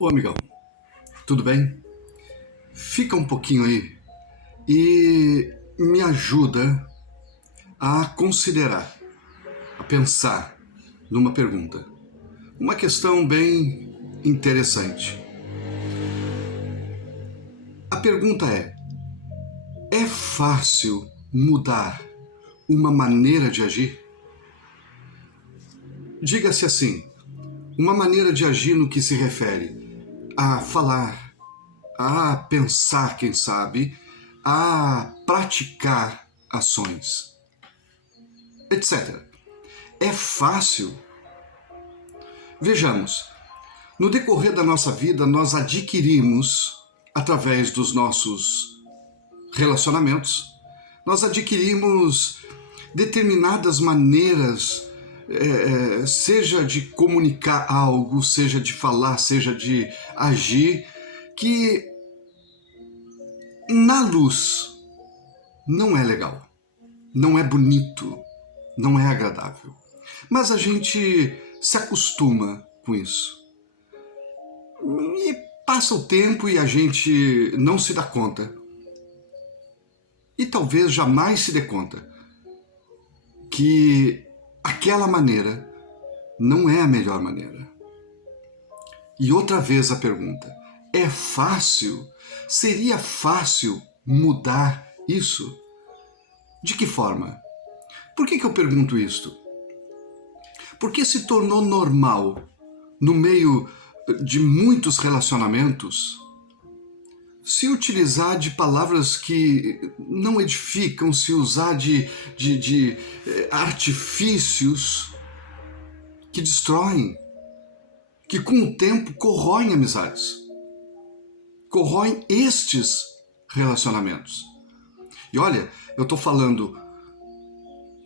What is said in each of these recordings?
Ô amigão, tudo bem? Fica um pouquinho aí e me ajuda a considerar, a pensar numa pergunta. Uma questão bem interessante. A pergunta é fácil mudar uma maneira de agir? Diga-se assim, uma maneira de agir no que se refere a falar, a pensar, quem sabe, a praticar ações, etc. É fácil? Vejamos, no decorrer da nossa vida, nós adquirimos, através dos nossos relacionamentos, nós adquirimos determinadas maneiras, seja de comunicar algo, seja de falar, seja de agir, que na luz não é legal, não é bonito, não é agradável. Mas a gente se acostuma com isso. E passa o tempo e a gente não se dá conta. E talvez jamais se dê conta que aquela maneira não é a melhor maneira. E outra vez a pergunta, é fácil? Seria fácil mudar isso? De que forma? Por que eu pergunto isto? Porque se tornou normal, no meio de muitos relacionamentos, se utilizar de palavras que não edificam, se usar de artifícios que destroem, que com o tempo corroem amizades, corroem estes relacionamentos. E olha, eu estou falando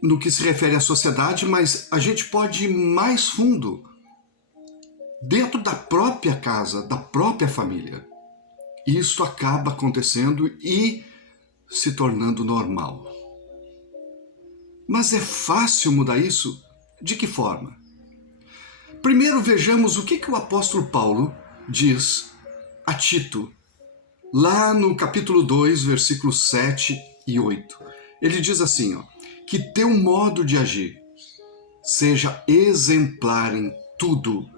no que se refere à sociedade, mas a gente pode ir mais fundo, dentro da própria casa, da própria família. E isso acaba acontecendo e se tornando normal. Mas é fácil mudar isso? De que forma? Primeiro vejamos o que o apóstolo Paulo diz a Tito, lá no capítulo 2, versículos 7 e 8. Ele diz assim, que teu modo de agir seja exemplar em tudo.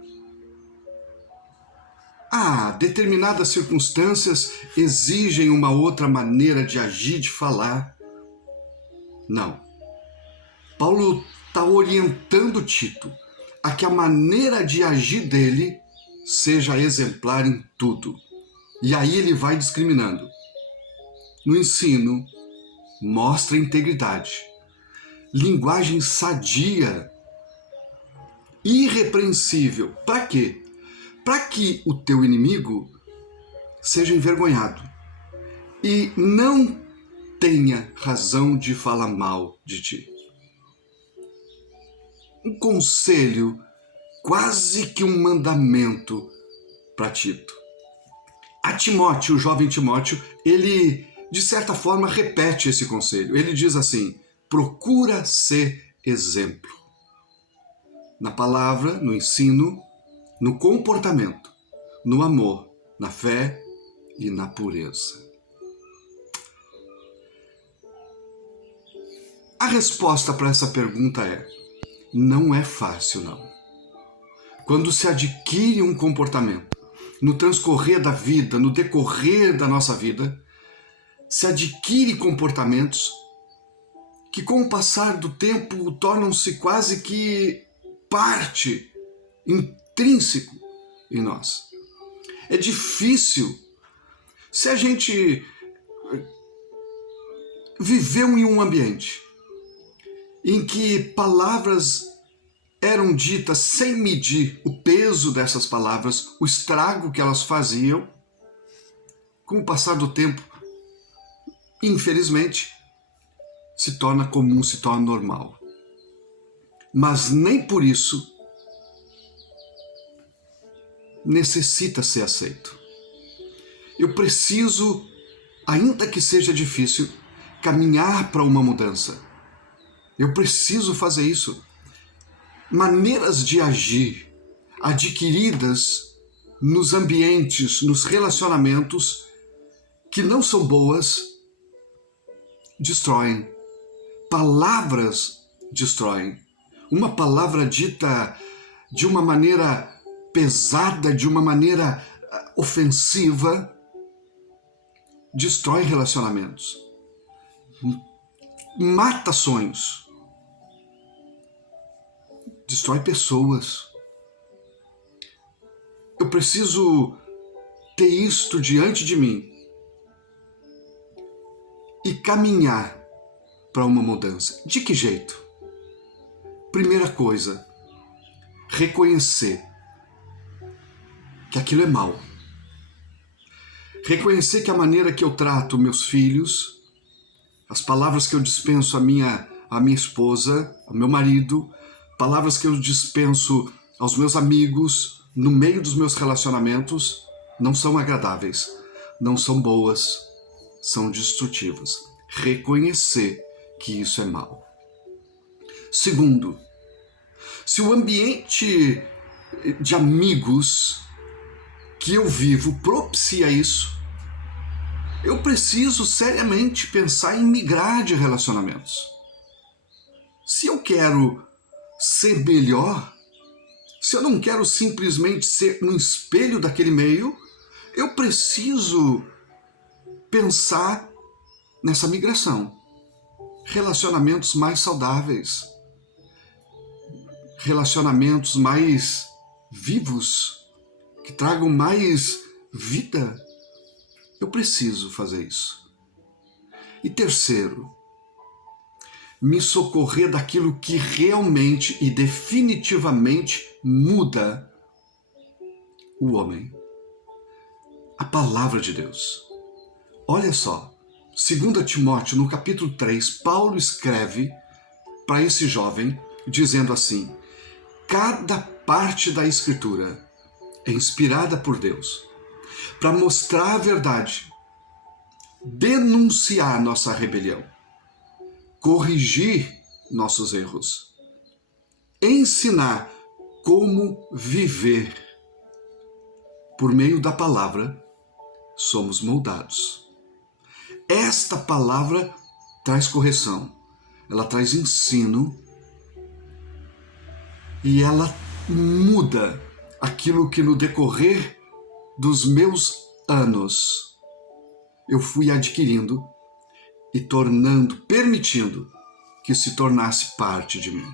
Determinadas circunstâncias exigem uma outra maneira de agir, de falar. Não. Paulo está orientando Tito a que a maneira de agir dele seja exemplar em tudo. E aí ele vai discriminando. No ensino, mostra integridade, linguagem sadia, irrepreensível. Para quê? Para que o teu inimigo seja envergonhado e não tenha razão de falar mal de ti. Um conselho, quase que um mandamento para Tito. A Timóteo, o jovem Timóteo, ele de certa forma repete esse conselho. Ele diz assim, procura ser exemplo. Na palavra, no ensino, no comportamento, no amor, na fé e na pureza. A resposta para essa pergunta não é fácil, não. Quando se adquire um comportamento, no transcorrer da vida, no decorrer da nossa vida, se adquire comportamentos que com o passar do tempo tornam-se quase que parte intrínseco em nós. É difícil. Se a gente viveu em um ambiente em que palavras eram ditas sem medir o peso dessas palavras, o estrago que elas faziam, com o passar do tempo, infelizmente, se torna comum, se torna normal. Mas nem por isso necessita ser aceito. Eu preciso, ainda que seja difícil, caminhar para uma mudança. Eu preciso fazer isso. Maneiras de agir adquiridas nos ambientes, nos relacionamentos que não são boas, destroem. Palavras destroem. Uma palavra dita de uma maneira pesada, de uma maneira ofensiva, destrói relacionamentos, mata sonhos, destrói pessoas. Eu preciso ter isto diante de mim e caminhar para uma mudança. De que jeito? Primeira coisa, reconhecer que aquilo é mal. Reconhecer que a maneira que eu trato meus filhos, as palavras que eu dispenso à minha esposa, ao meu marido, palavras que eu dispenso aos meus amigos, no meio dos meus relacionamentos, não são agradáveis, não são boas, são destrutivas. Reconhecer que isso é mal. Segundo, se o ambiente de amigos que eu vivo propicia isso, eu preciso seriamente pensar em migrar de relacionamentos. Se eu quero ser melhor, se eu não quero simplesmente ser um espelho daquele meio, eu preciso pensar nessa migração. Relacionamentos mais saudáveis, relacionamentos mais vivos, que tragam mais vida. Eu preciso fazer isso. E terceiro, me socorrer daquilo que realmente e definitivamente muda o homem. A palavra de Deus. Olha só, 2 Timóteo, no capítulo 3, Paulo escreve para esse jovem, dizendo assim: cada parte da Escritura é inspirada por Deus para mostrar a verdade, denunciar nossa rebelião, corrigir nossos erros, ensinar como viver. Por meio da palavra, somos moldados. Esta palavra traz correção, ela traz ensino e ela muda aquilo que no decorrer dos meus anos eu fui adquirindo e permitindo que se tornasse parte de mim.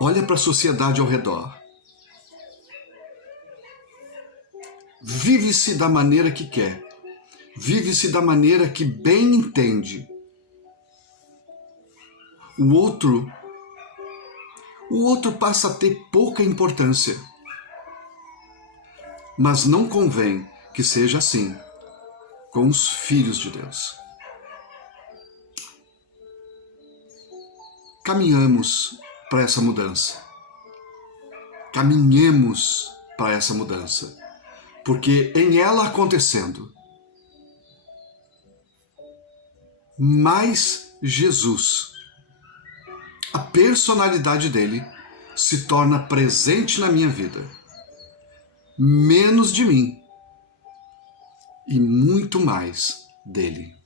Olha para a sociedade ao redor. Vive-se da maneira que quer. Vive-se da maneira que bem entende. O outro passa a ter pouca importância. Mas não convém que seja assim com os filhos de Deus. Caminhamos para essa mudança. Caminhemos para essa mudança. Porque em ela acontecendo, mais Jesus, a personalidade dele, se torna presente na minha vida. Menos de mim e muito mais dele.